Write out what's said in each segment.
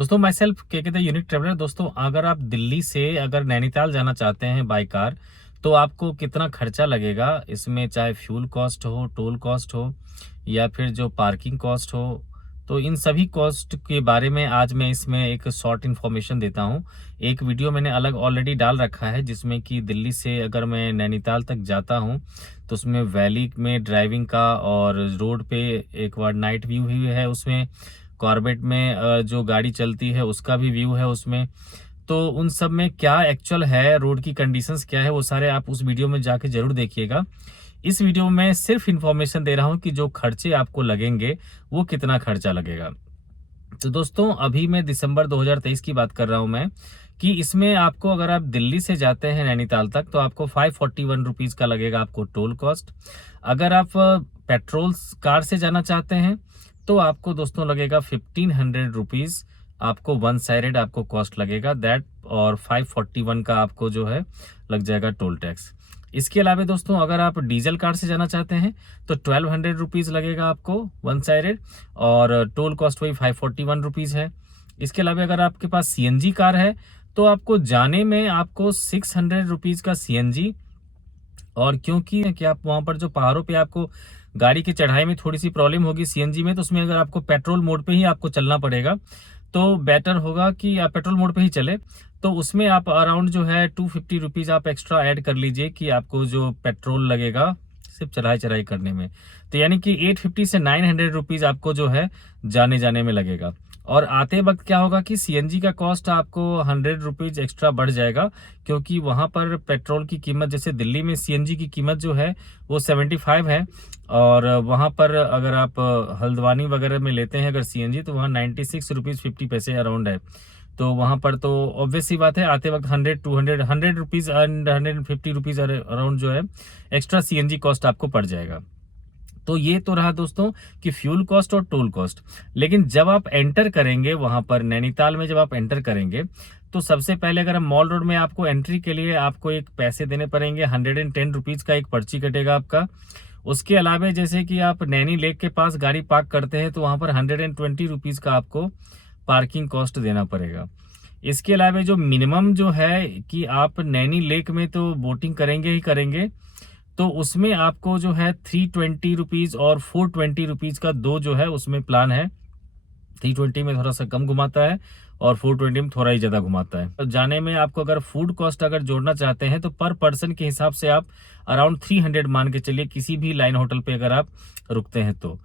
दोस्तों my self के कहते हैं यूनिक ट्रेवलर। दोस्तों अगर आप दिल्ली से अगर नैनीताल जाना चाहते हैं बाय कार, तो आपको कितना खर्चा लगेगा इसमें, चाहे फ्यूल कॉस्ट हो, टोल कॉस्ट हो, या फिर जो पार्किंग कॉस्ट हो। तो इन सभी कॉस्ट के बारे में आज मैं इसमें एक शॉर्ट इन्फॉर्मेशन देता हूं। एक वीडियो मैंने अलग ऑलरेडी डाल रखा है जिसमें कि दिल्ली से अगर मैं नैनीताल तक जाता हूं तो उसमें वैली में ड्राइविंग का और रोड पे एक बार नाइट व्यू भी है, उसमें कॉर्बेट में जो गाड़ी चलती है उसका भी व्यू है उसमें। तो उन सब में क्या एक्चुअल है, रोड की कंडीशंस क्या है, वो सारे आप उस वीडियो में जाके जरूर देखिएगा। इस वीडियो में सिर्फ इन्फॉर्मेशन दे रहा हूं कि जो खर्चे आपको लगेंगे वो कितना खर्चा लगेगा। तो दोस्तों अभी मैं दिसंबर 2023 की बात कर रहा हूं मैं, कि इसमें आपको अगर आप दिल्ली से जाते हैं नैनीताल तक तो आपको 541 रुपीज का लगेगा आपको टोल कॉस्ट। अगर आप पेट्रोल कार से जाना चाहते हैं तो आपको दोस्तों लगेगा 1500 रुपीज, आपको वन साइडेड आपको कॉस्ट लगेगा दैट, और 541 का आपको जो है लग जाएगा टोल टैक्स। इसके अलावा दोस्तों अगर आप डीजल कार से जाना चाहते हैं तो 1200 रुपीज लगेगा आपको वन साइडेड, और टोल कॉस्ट वही 541 रुपीज है। इसके अलावा अगर आपके पास सीएनजी कार है तो आपको जाने में आपको 600 रुपीज का सीएनजी, और क्योंकि कि आप वहां पर जो पहाड़ों पे आपको गाड़ी की चढ़ाई में थोड़ी सी प्रॉब्लम होगी सीएनजी में, तो उसमें अगर आपको पेट्रोल मोड पे ही आपको चलना पड़ेगा तो बेटर होगा कि आप पेट्रोल मोड पे ही चले। तो उसमें आप अराउंड जो है 250 रुपीज आप एक्स्ट्रा ऐड कर लीजिए कि आपको जो पेट्रोल लगेगा सिर्फ चढ़ाई चढ़ाई करने में। तो यानी कि 850 से 900 रुपीज आपको जो है जाने जाने में लगेगा। और आते वक्त क्या होगा कि सीएनजी का कॉस्ट आपको 100 रुपीज एक्स्ट्रा बढ़ जाएगा, क्योंकि वहां पर पेट्रोल की कीमत, जैसे दिल्ली में सीएनजी की कीमत जो है वो 75 है, और वहां पर अगर आप हल्द्वानी वगैरह में लेते हैं अगर सीएनजी तो वहाँ 96 रुपीज 50 पैसे अराउंड है। तो वहां पर तो ऑब्वियस सी बात है आते वक्त 100 रुपीज एंड 150 रुपीज अराउंड जो है एक्स्ट्रा सीएनजी कॉस्ट आपको पड़ जाएगा। तो ये तो रहा दोस्तों कि फ्यूल कॉस्ट और टोल कॉस्ट। लेकिन जब आप एंटर करेंगे वहां पर नैनीताल में, जब आप एंटर करेंगे तो सबसे पहले अगर हम मॉल रोड में, आपको एंट्री के लिए आपको एक पैसे देने पड़ेंगे, 110 रुपीज का एक पर्ची कटेगा आपका। उसके अलावा जैसे कि आप नैनी लेक के पास गाड़ी पार्क करते हैं तो वहां पर 120 रुपीज का आपको पार्किंग कॉस्ट देना पड़ेगा। इसके अलावा जो मिनिमम जो है कि आप नैनी लेक में तो बोटिंग करेंगे ही करेंगे, तो उसमें आपको जो है 320 रुपीज और 420 रुपीज का दो जो है उसमें प्लान है। 320 में थोड़ा सा कम घुमाता है और 420 में थोड़ा ही ज्यादा घुमाता है। तो जाने में आपको अगर फूड कॉस्ट अगर जोड़ना चाहते हैं तो पर पर्सन के हिसाब से आप अराउंड 300 मान के चलिए, किसी भी लाइन होटल पे अगर आप रुकते हैं तो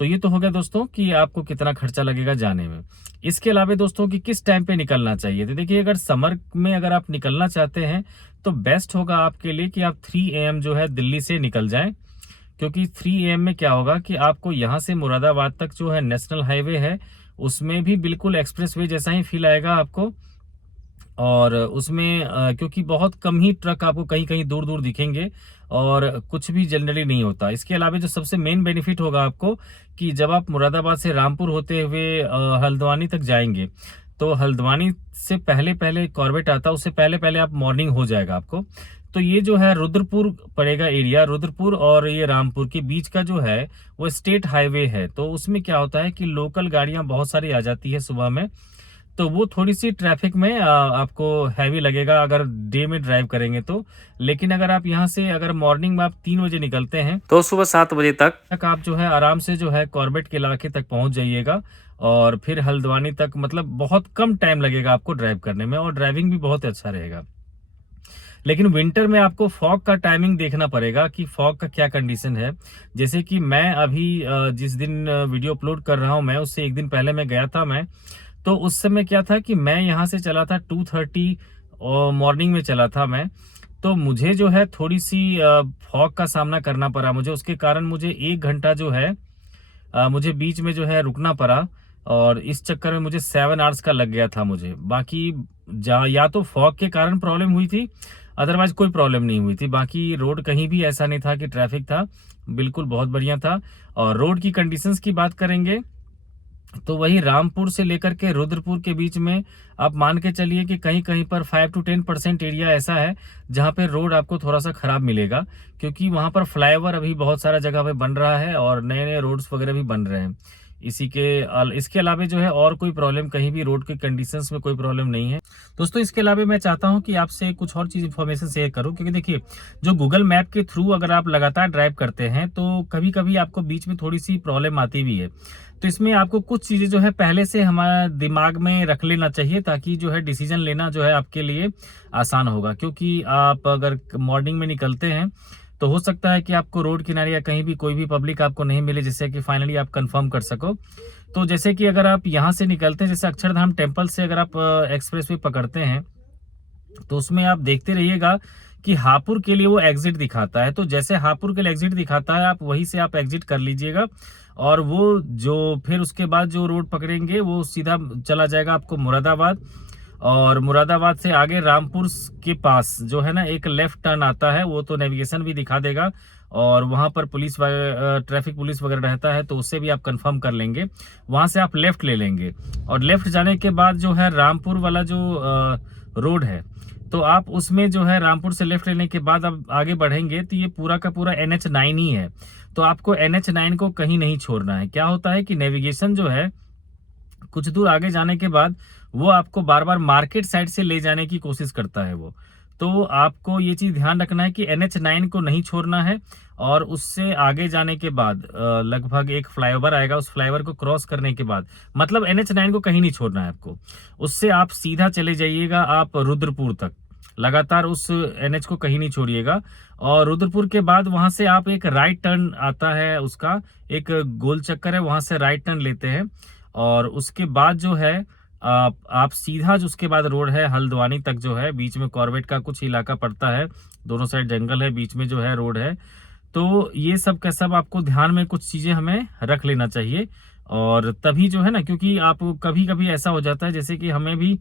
ये तो हो गया दोस्तों कि आपको कितना खर्चा लगेगा जाने में। इसके अलावा दोस्तों कि किस टाइम पे निकलना चाहिए, तो देखिए अगर समर में अगर आप निकलना चाहते हैं तो बेस्ट होगा आपके लिए कि आप 3 AM जो है दिल्ली से निकल जाएं, क्योंकि 3 AM में क्या होगा कि आपको यहाँ से मुरादाबाद तक जो है नेशनल हाईवे है उसमें भी बिल्कुल एक्सप्रेस वे जैसा ही फील आएगा आपको। और उसमें क्योंकि बहुत कम ही ट्रक आपको कहीं कहीं दूर दूर दिखेंगे और कुछ भी जनरली नहीं होता। इसके अलावा जो सबसे मेन बेनिफिट होगा आपको कि जब आप मुरादाबाद से रामपुर होते हुए हल्द्वानी तक जाएंगे तो हल्द्वानी से पहले पहले कॉर्बेट आता है, उससे पहले पहले आप मॉर्निंग हो जाएगा आपको। तो ये जो है रुद्रपुर पड़ेगा एरिया, रुद्रपुर और ये रामपुर के बीच का जो है वो स्टेट हाईवे है। तो उसमें क्या होता है कि लोकल गाड़ियां बहुत सारी आ जाती है सुबह में, तो वो थोड़ी सी ट्रैफिक में आपको हैवी लगेगा अगर डे में ड्राइव करेंगे तो। लेकिन अगर आप यहाँ से अगर मॉर्निंग में आप 3 बजे निकलते हैं तो सुबह 7 बजे तक आप जो है आराम से जो है कॉर्बेट के इलाके तक पहुंच जाइएगा, और फिर हल्द्वानी तक मतलब बहुत कम टाइम लगेगा आपको ड्राइव करने में, और ड्राइविंग भी बहुत अच्छा रहेगा। लेकिन विंटर में आपको फॉग का टाइमिंग देखना पड़ेगा कि फॉग का क्या कंडीशन है। जैसे कि मैं अभी जिस दिन वीडियो अपलोड कर रहा हूं मैं उससे एक दिन पहले मैं गया था मैं, तो उस समय क्या था कि मैं यहाँ से चला था 2:30 और मॉर्निंग में चला था मैं। तो मुझे जो है थोड़ी सी फॉग का सामना करना पड़ा मुझे, उसके कारण मुझे 1 घंटा जो है मुझे बीच में जो है रुकना पड़ा, और इस चक्कर में मुझे 7 आवर्स का लग गया था मुझे। बाकी या तो फॉग के कारण प्रॉब्लम हुई थी, अदरवाइज कोई प्रॉब्लम नहीं हुई थी। बाकी रोड कहीं भी ऐसा नहीं था कि ट्रैफिक था, बिल्कुल बहुत बढ़िया था। और रोड की कंडीशंस की बात करेंगे तो वही रामपुर से लेकर के रुद्रपुर के बीच में आप मान के चलिए कि कहीं कहीं पर 5 to 10% एरिया ऐसा है जहां पे रोड आपको थोड़ा सा खराब मिलेगा, क्योंकि वहां पर फ्लाईओवर अभी बहुत सारा जगह पे बन रहा है और नए नए रोड्स वगैरह भी बन रहे हैं। इसके अलावा जो है और कोई प्रॉब्लम कहीं भी रोड के कंडीशंस में कोई प्रॉब्लम नहीं है दोस्तों। इसके अलावा मैं चाहता हूं कि आपसे कुछ और चीज इन्फॉर्मेशन शेयर करूं, क्योंकि देखिए जो गूगल मैप के थ्रू अगर आप लगातार ड्राइव करते हैं तो कभी कभी आपको बीच में थोड़ी सी प्रॉब्लम आती भी है। तो इसमें आपको कुछ चीजें जो है पहले से हमारे दिमाग में रख लेना चाहिए, ताकि जो है डिसीजन लेना जो है आपके लिए आसान होगा। क्योंकि आप अगर मॉर्निंग में निकलते हैं तो हो सकता है कि आपको रोड किनारे या कहीं भी कोई भी पब्लिक आपको नहीं मिले, जिससे कि फाइनली आप कंफर्म कर सको। तो जैसे कि अगर आप यहाँ से निकलते हैं, जैसे अक्षरधाम टेम्पल से अगर आप एक्सप्रेस वे पकड़ते हैं तो उसमें आप देखते रहिएगा कि हापुड़ के लिए वो एग्जिट दिखाता है। तो जैसे हापुड़ के लिए एग्जिट दिखाता है, आप वहीं से आप एग्जिट कर लीजिएगा, और वो जो फिर उसके बाद जो रोड पकड़ेंगे वो सीधा चला जाएगा आपको मुरादाबाद। और मुरादाबाद से आगे रामपुर के पास जो है ना एक लेफ्ट टर्न आता है, वो तो नेविगेशन भी दिखा देगा, और वहां पर पुलिस ट्रैफिक पुलिस वगैरह रहता है, तो उससे भी आप कंफर्म कर लेंगे। वहां से आप लेफ्ट ले लेंगे, और लेफ्ट जाने के बाद जो है रामपुर वाला जो रोड है, तो आप उसमें जो है रामपुर से लेफ्ट लेने के बाद अब आगे बढ़ेंगे तो ये पूरा का पूरा NH9 ही है। तो आपको NH9 को कहीं नहीं छोड़ना है। क्या होता है कि नेविगेशन जो है कुछ दूर आगे जाने के बाद वो आपको बार बार मार्केट साइड से ले जाने की कोशिश करता है वो। तो आपको ये चीज ध्यान रखना है कि NH9 को नहीं छोड़ना है, और उससे आगे जाने के बाद लगभग एक फ्लाईओवर आएगा, उस फ्लाईओवर को क्रॉस करने के बाद मतलब NH9 को कहीं नहीं छोड़ना है आपको। उससे आप सीधा चले जाइएगा आप रुद्रपुर तक, लगातार उस NH को कहीं नहीं छोड़िएगा। और रुद्रपुर के बाद वहां से आप एक राइट टर्न आता है, उसका एक गोल चक्कर है, वहां से राइट टर्न लेते हैं, और उसके बाद जो है आप सीधा जो उसके बाद रोड है हल्द्वानी तक जो है, बीच में कॉर्बेट का कुछ इलाका पड़ता है, दोनों साइड जंगल है, बीच में जो है रोड है। तो ये सब का सब आपको ध्यान में कुछ चीजें हमें रख लेना चाहिए, और तभी जो है ना, क्योंकि आप कभी कभी ऐसा हो जाता है, जैसे कि हमें भी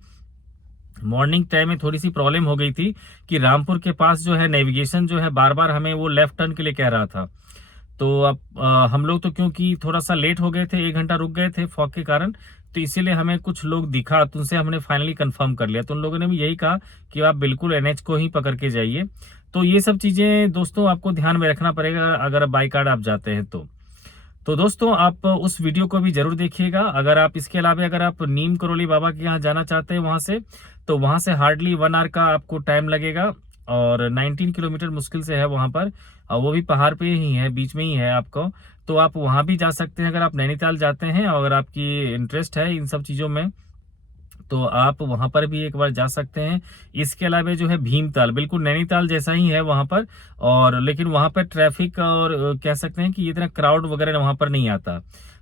मॉर्निंग टाइम में थोड़ी सी प्रॉब्लम हो गई थी कि रामपुर के पास जो है नेविगेशन जो है बार बार हमें वो लेफ्ट टर्न के लिए कह रहा था। तो अब हम लोग तो क्योंकि थोड़ा सा लेट हो गए थे, 1 घंटा रुक गए थे फॉग के कारण, तो इसीलिए हमें कुछ लोग दिखा, तो उनसे हमने फाइनली कंफर्म कर लिया। तो उन लोगों ने भी यही कहा कि आप बिल्कुल NH को ही पकड़ के जाइए। तो ये सब चीजें दोस्तों आपको ध्यान में रखना पड़ेगा अगर बाई कार्ड आप जाते हैं तो दोस्तों आप उस वीडियो को भी जरूर देखिएगा। अगर आप इसके अलावा अगर आप नीम करोली बाबा के यहाँ जाना चाहते हैं वहां से, तो वहां से हार्डली 1 आवर का आपको टाइम लगेगा, और 19 किलोमीटर मुश्किल से है वहां पर, और वो भी पहाड़ पे ही है, बीच में ही है आपको। तो आप वहां भी जा सकते हैं अगर आप नैनीताल जाते हैं और अगर आपकी इंटरेस्ट है इन सब चीजों में, तो आप वहां पर भी एक बार जा सकते हैं। इसके अलावा जो है भीमताल बिल्कुल नैनीताल जैसा ही है वहां पर, और लेकिन वहां पर ट्रैफिक और कह सकते हैं कि ये इतना क्राउड वगैरह वहां पर नहीं आता।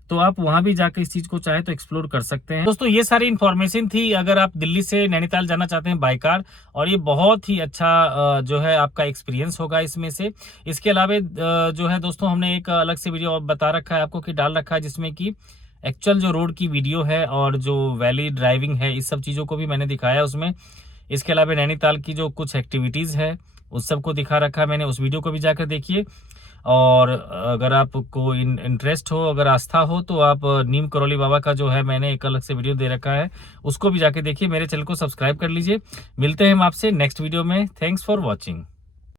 तो आप वहां भी जाकर इस चीज को चाहे तो एक्सप्लोर कर सकते हैं। दोस्तों ये सारी इन्फॉर्मेशन थी अगर आप दिल्ली से नैनीताल जाना चाहते हैं बाय कार, और ये बहुत ही अच्छा जो है आपका एक्सपीरियंस होगा इसमें से। इसके अलावा जो है दोस्तों हमने एक अलग से वीडियो बता रखा है आपको कि डाल रखा है, जिसमें कि एक्चुअल जो रोड की वीडियो है और जो वैली ड्राइविंग है, इस सब चीज़ों को भी मैंने दिखाया उसमें। इसके अलावा नैनीताल की जो कुछ एक्टिविटीज़ है उस सब को दिखा रखा है मैंने, उस वीडियो को भी जाकर देखिए। और अगर आपको इंटरेस्ट हो, अगर आस्था हो, तो आप नीम करोली बाबा का जो है मैंने एक अलग से वीडियो दे रखा है, उसको भी जाके देखिए। मेरे चैनल को सब्सक्राइब कर लीजिए। मिलते हैं हम आपसे नेक्स्ट वीडियो में। Thanks for watching.